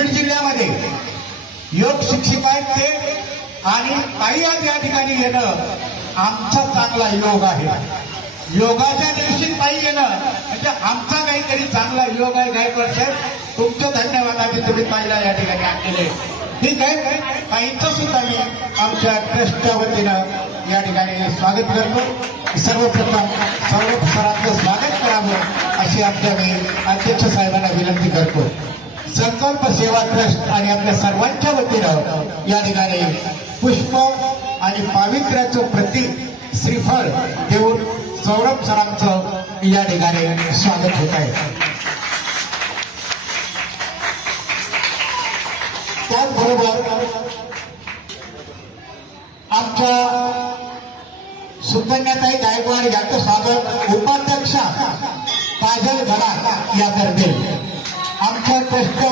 बीड जिल्ह्यामध्ये योग शिक्षक आहेत ते आणि ताई आज या ठिकाणी येणं आमचा चांगला योग आहे. योगाच्या दिवशी ताई येणं म्हणजे आमचा काहीतरी चांगला योग आहे. गायकवाड साहेब तुमचं धन्यवाद आम्ही तुम्ही ताईला या ठिकाणी आणलेले. ठीक आहे, ताईंचं सुद्धा मी आमच्या ट्रस्टच्या वतीनं या ठिकाणी स्वागत करतो. सर्वप्रथम सर्व सरांचं स्वागत करावं अशी आमच्या मी अध्यक्ष साहेबांना विनंती करतो. संकल्प सेवा ट्रस्ट आणि आपल्या सर्वांच्या वतीनं या ठिकाणी पुष्प आणि पावित्र्याचं प्रतीक श्रीफळ देऊन सौरभ सरांचं या ठिकाणी स्वागत होत आहे. त्याचबरोबर आमच्या सुकन्याताई गायकवाड यांचं स्वागत उपाध्यक्षा काजल घरात या करते. आमच्या ट्रस्ट